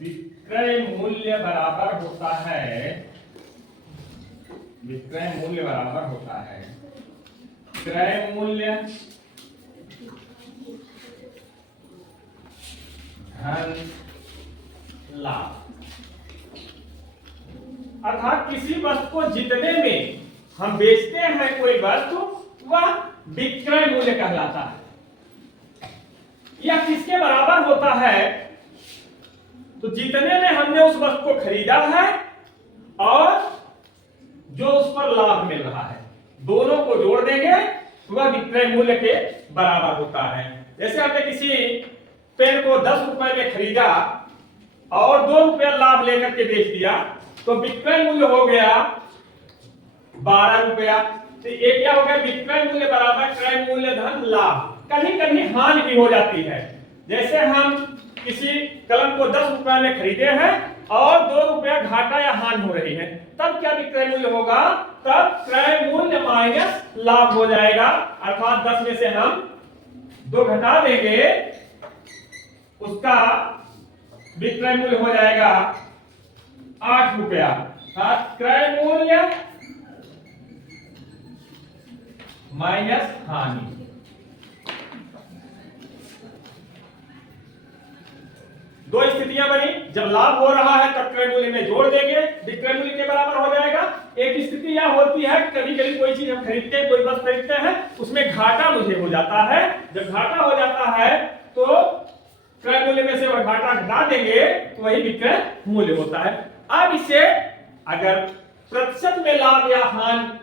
विक्रय मूल्य बराबर होता है, विक्रय मूल्य बराबर होता है क्रय मूल्य धन लाभ। अर्थात किसी वस्तु को जितने में हम बेचते हैं कोई वस्तु, वह विक्रय मूल्य कहलाता है। यह किसके बराबर होता है? तो जितने में हमने उस वस्तु को खरीदा है और जो उस पर लाभ मिल रहा है, दोनों को जोड़ देंगे तो वह विक्रय मूल्य के बराबर होता है। जैसे आपने किसी पेन को 10 रुपए में खरीदा और 2 रुपया लाभ लेकर के बेच दिया, तो विक्रय मूल्य हो गया 12 रुपया। तो ये क्या हो गया? विक्रय मूल्य बराबर क्रय मूल्य धन लाभ। कहीं कहीं हानि भी हो जाती है। जैसे हम किसी कलम को 10 रुपए में खरीदे हैं और 2 रुपया घाटा या हानि हो रही है, तब क्या विक्रय मूल्य होगा? तब क्रय मूल्य माइनस लाभ हो जाएगा। अर्थात 10 में से हम 2 घटा देंगे, उसका विक्रय मूल्य हो जाएगा 8 रुपया। क्रय मूल्य माइनस हानि। दो स्थितियां बनी। जब लाभ हो रहा है तब क्रय मूल्य में जोड़ देंगे, विक्रय मूल्य के बराबर हो जाएगा। एक स्थिति यह होती है कभी कभी कोई चीज हम खरीदते हैं, कोई वस्तु खरीदते हैं, उसमें घाटा मुझे हो जाता है। जब घाटा हो जाता है तो क्रय मूल्य में से वह घाटा घटा देंगे तो वही विक्रय मूल्य होता है। अब इसे अगर प्रतिशत में लाभ या हानि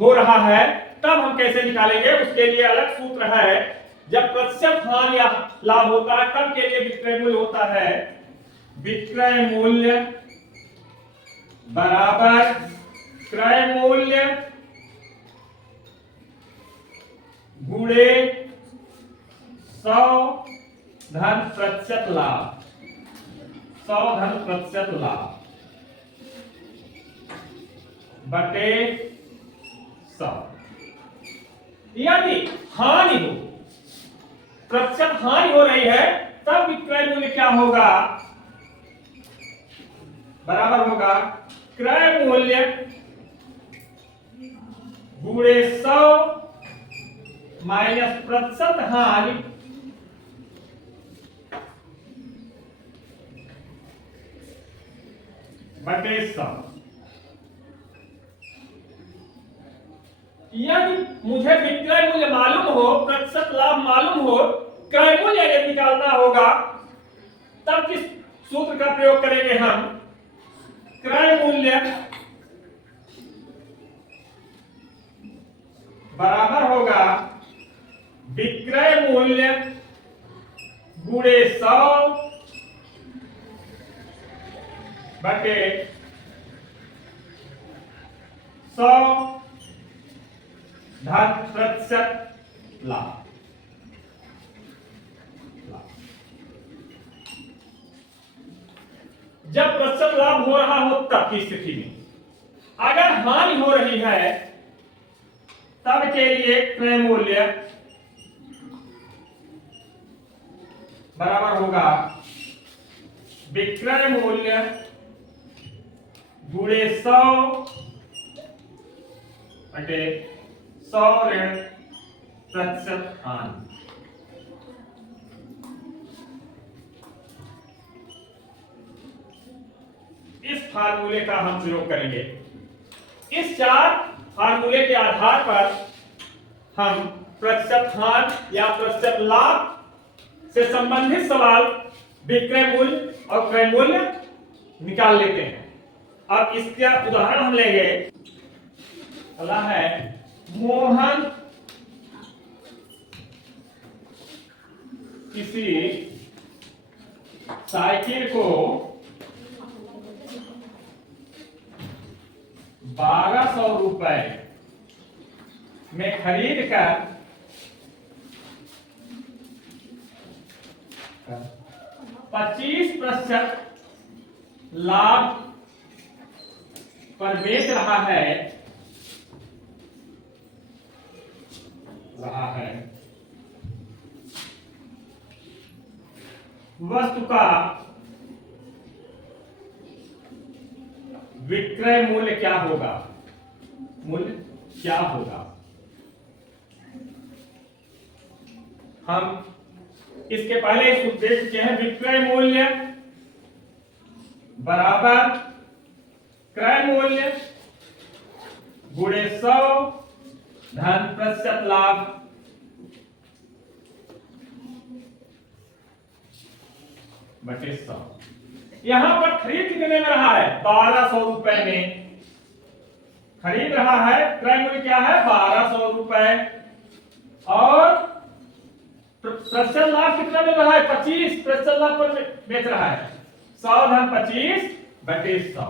हो रहा है तब हम कैसे निकालेंगे? उसके लिए अलग सूत्र है। जब प्रतिशत हानि या लाभ होता है तब के लिए विक्रय मूल्य होता है विक्रय मूल्य बराबर क्रय मूल्य गुणे 100 धन प्रतिशत लाभ। 100 धन प्रतिशत लाभ बटे 100। यदि हानि हो, प्रतिशत हानि हो रही है, तब विक्रय मूल्य क्या होगा? बराबर होगा क्रय मूल्य गुणे 100 माइनस प्रतिशत हानि बटे 100। यदि मुझे विक्रय मूल्य मालूम हो, प्रतिशत लाभ मालूम हो, क्रय मूल्य यदि निकालना होगा, तब किस सूत्र का प्रयोग करेंगे हम? क्रय मूल्य बराबर होगा विक्रय मूल्य गुणे 100 बटे 100 धन प्रतिशत लाभ। जब प्रतिशत लाभ हो रहा हो तब की स्थिति में, अगर हानि हो रही है तब के लिए क्रय मूल्य बराबर होगा विक्रय मूल्य गुणे 100 बटे 100 ऋण प्रतिशत हानि। इस फार्मूले का हम प्रयोग करेंगे। इस 4 फार्मूले के आधार पर हम प्रतिशत हानि या प्रतिशत लाभ से संबंधित सवाल विक्रय मूल्य और क्रय मूल्य निकाल लेते हैं। अब इसका उदाहरण हम लेंगे। अगला है मोहन किसी साइकिल को 1200 रुपए में खरीद कर 25% लाभ पर बेच रहा है वस्तु का विक्रय मूल्य क्या होगा, मूल्य क्या होगा। हम इसके पहले सूत्र देख चुके हैं, विक्रय मूल्य बराबर क्रय मूल्य गुणे 100 धन प्रतिशत लाभ। बटे 100। यहां पर खरीद कितने में रहा है, 1200 रुपए में खरीद रहा है। क्रय मूल्य क्या है, 1200 रुपए। और प्रतिशत लाभ कितना मिल रहा है, 25% लाभ पर बेच रहा है। 100 धन 25 बटे 100।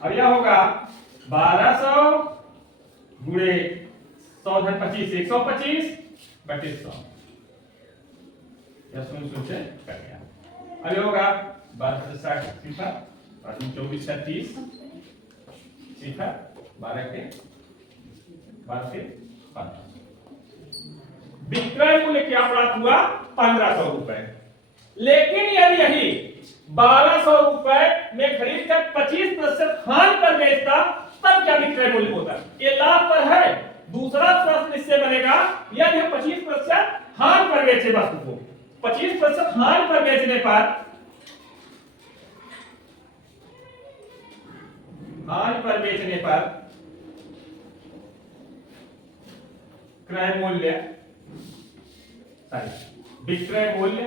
और यह होगा 1200 गुणे 100 धन 25 125 बटे 100। यह शून्य से कट गया। अब होगा 12 60 सिफर 24 30 सिफर 12 के 15। विक्रय मूल्य क्या प्राप्त हुआ, 1500 रुपए। लेकिन यदि यही 1200 रुपए में खरीद कर 25% हानि पर बेचता, तब क्या विक्रय मूल्य होता। ये लाभ पर है। दूसरा प्रश्न इससे बनेगा, यदि हम 25% हानि पर बेचे वस्तु को, 25% हानि पर बेचने पर, हानि पर बेचने पर क्रय मूल्य विक्रय मूल्य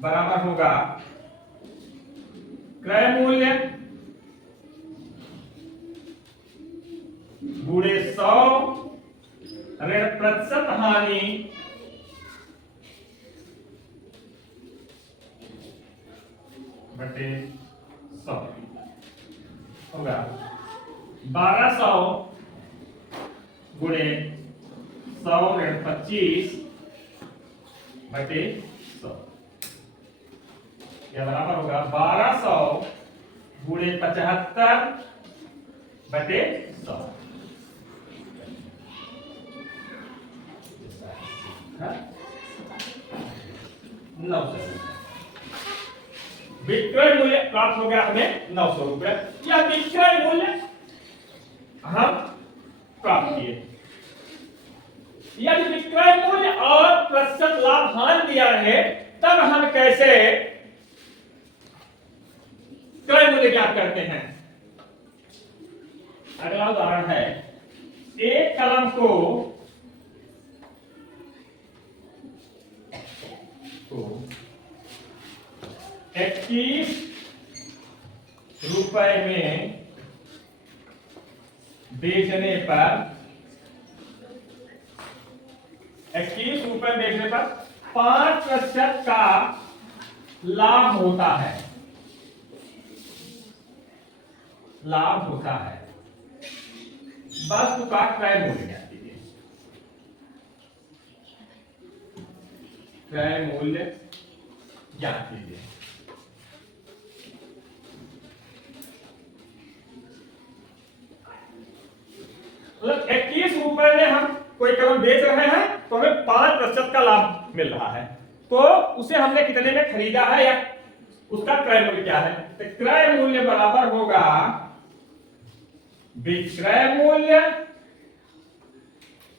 बराबर होगा क्रय मूल्य गुणे 100 ऋण प्रतिशत हानि बटे 100 होगा 1200 गुणे 100 ऋण 25 बटे 100। यह बराबर होगा 1200 गुणे 75 बटे 100। विक्रय मूल्य प्राप्त हो गया हमें 900 रुपए। यह विक्रय मूल्य हम प्राप्त किए। यदि विक्रय मूल्य और प्रतिशत लाभ हानि दिया रहे, तब हम कैसे क्रय मूल्य ज्ञात करते हैं। अगला उदाहरण है, एक कलम को 21 रुपए में बेचने पर 21 रुपए बेचने पर 5% का लाभ होता है, लाभ होता है। वस्तु का क्रय मूल्य ज्ञात कीजिए। क्रय मूल्य ज्ञात कीजिए। मतलब 21 रुपए में हम कोई कलम बेच रहे हैं, तो हमें 5% का लाभ मिल रहा है। तो उसे हमने कितने में खरीदा है, या उसका क्रय मूल्य क्या है। तो क्रय मूल्य बराबर होगा विक्रय मूल्य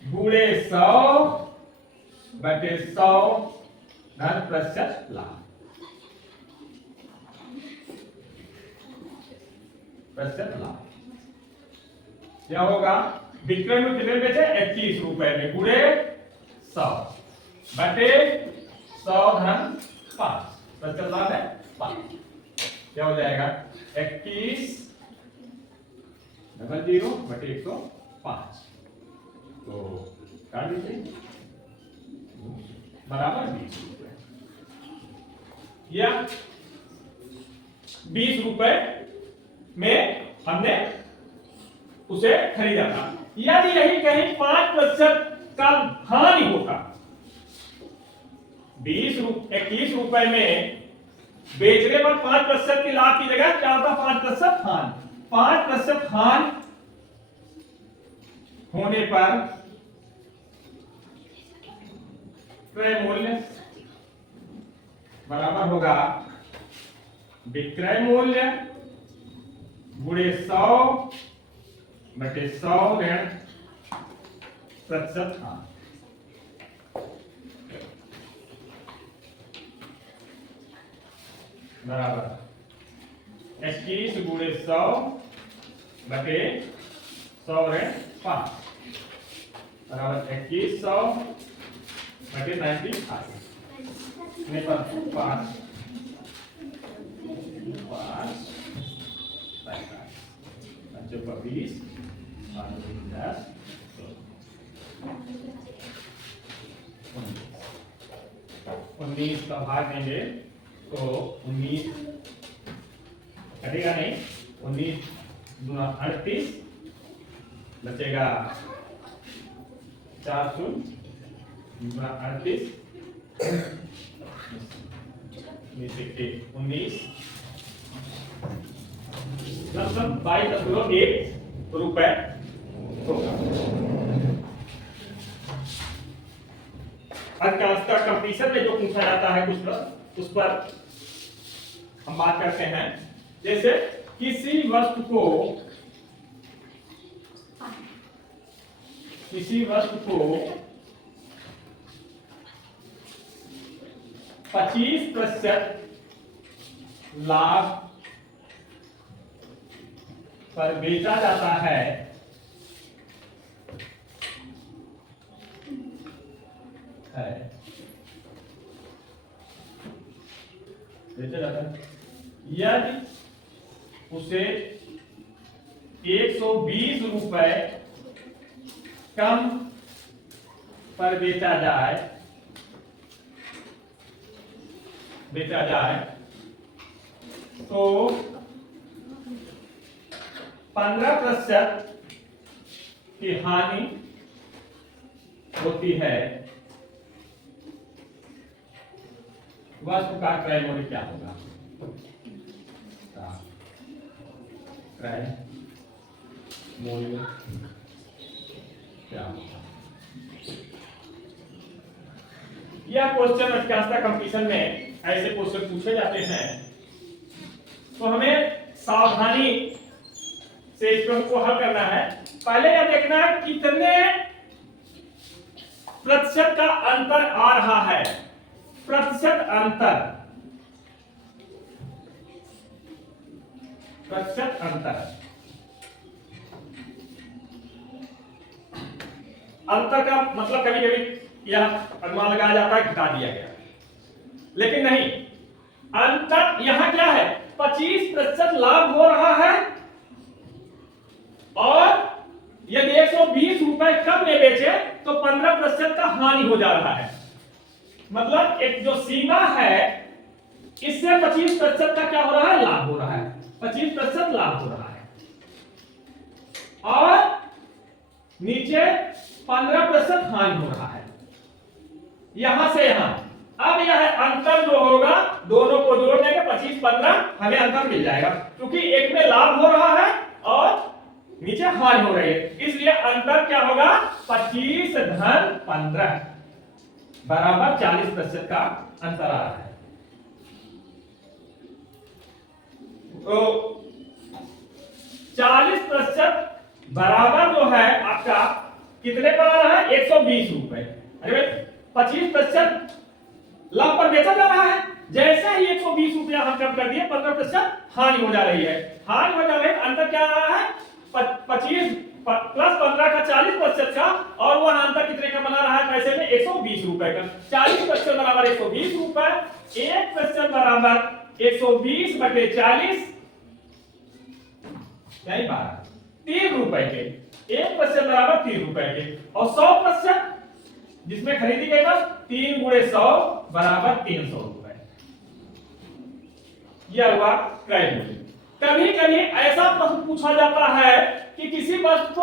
गुणे 100 बटे 100 धन प्रतिशत लाभ। प्रतिशत लाभ क्या होगा, विक्रय में कितने बेचे, 21 रुपए में, गुणे 100 बटे 100 धन 5, प्रतिशत लाभ है 5। क्या हो जाएगा, 21 डबल 0 बटे 105। तो काट दीजिए, बराबर 20 रुपए, या 20 रुपए में हमने उसे खरीदा था। यदि यही कहीं 5% का हानि होता, 21 रुपए में बेचने पर 5% की लाभ की जगह क्या होता, 5% हानि। 5% हानि होने पर क्रय मूल्य बराबर होगा विक्रय मूल्य गुणे 100 बटे 100 ऋण प्रतिशत हानि। बराबर 21 गुणे 100 बटे 100 ऋण 5 बराबर 2100 बटे 95 नहीं पर 5 5 20 10 19 का भाग देंगे तो 19 कटेगा नहीं, 19 दूना 38 बचेगा 4 दूना 38 19 लगभग 22.1 रुपए होगा। अंतरराष्ट्रीय कंपटीशन में जो पूछा जाता है कुछ उस पर हम बात करते हैं। जैसे किसी वस्तु को 25% लाभ पर बेचा जाता है, बेचा जाता है यदि उसे 120 रुपए कम पर बेचा जाए तो 15% की हानि होती है। वस्तु का क्रय मूल्य क्या होगा? क्रय मूल्य क्या होगा? यह क्वेश्चन अंतरराष्ट्रीय कंपटीशन में ऐसे क्वेश्चन पूछे जाते हैं, तो हमें सावधानी से इस प्रश्न को हल करना है। पहले यह देखना है कितने प्रतिशत का अंतर आ रहा है। प्रतिशत अंतर अंतर का मतलब कभी कभी यह अनुमान लगाया जाता है घटा दिया गया, लेकिन नहीं, अंतर यहां क्या है? 25% लाभ हो रहा है और यदि 120 रुपए कम में बेचे तो 15% का हानि हो जा रहा है। मतलब एक जो सीमा है इससे 25% का क्या हो रहा है? लाभ हो रहा है। 25% लाभ हो रहा है और नीचे 15% हानि हो रहा है। यहां से यहां अब यह अंतर जो होगा दोनों को जोड़ देंगे 25-15 हमें अंतर मिल जाएगा, क्योंकि एक में लाभ हो रहा है और नीचे हानि हो रही है, इसलिए अंतर क्या होगा? 25 धन 15 बराबर 40% का अंतर आ रहा है। तो 40% बराबर जो है आपका कितने पर आ रहा है? 120 रुपए। अरे 25% लाभ पर बेचा जा रहा है, जैसे ही 120 रुपया हम कम कर दिए 15% हानि हो जा रही है। हानि हो जा रही है, अंतर क्या आ रहा है? 25 प्लस 15 का 40% का, और वह अंतर कितने का बना रहा है? पैसे में 120 रुपए का। 40% बराबर 120 रुपए, 1% बराबर 120 बटे 40 नहीं 12 3 रुपए के। 1% बराबर 3 रुपए के, और 100% जिसमें खरीदी गई था 3 गुणे 100 बराबर 300 रुपए। यह हुआ क्रय मूल्य। कभी कभी ऐसा प्रश्न पूछा जाता है कि किसी वस्तु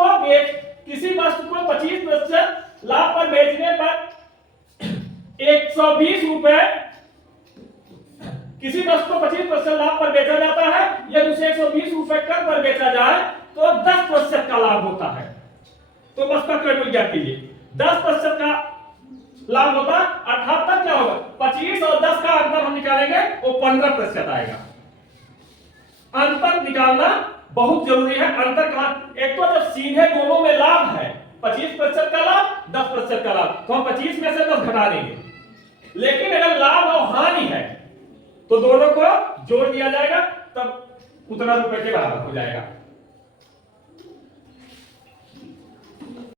को 25% लाभ पर बेचने पर 120 रुपए, किसी वस्तु को 25% लाभ पर बेचा जाता है, यदि उसे 120 रुपए कम पर बेचा जाए तो 10% का लाभ होता है। तो वस्तु का क्रय मूल्य कीजिए, 10% का लाभ होता है 78, क्या होगा? 25 और 10 का अंतर हम निकालेंगे वो 15% आएगा। अंतर निकालना बहुत जरूरी है। अंतर कहां, एक तो जब सीधे दोनों में लाभ है, 25% का लाभ 10% का लाभ, तो हम 25 में से 10 घटा देंगे। लेकिन अगर लाभ और हानि है तो दोनों को जोड़ दिया जाएगा, तब उतना रुपए के बराबर हो जाएगा।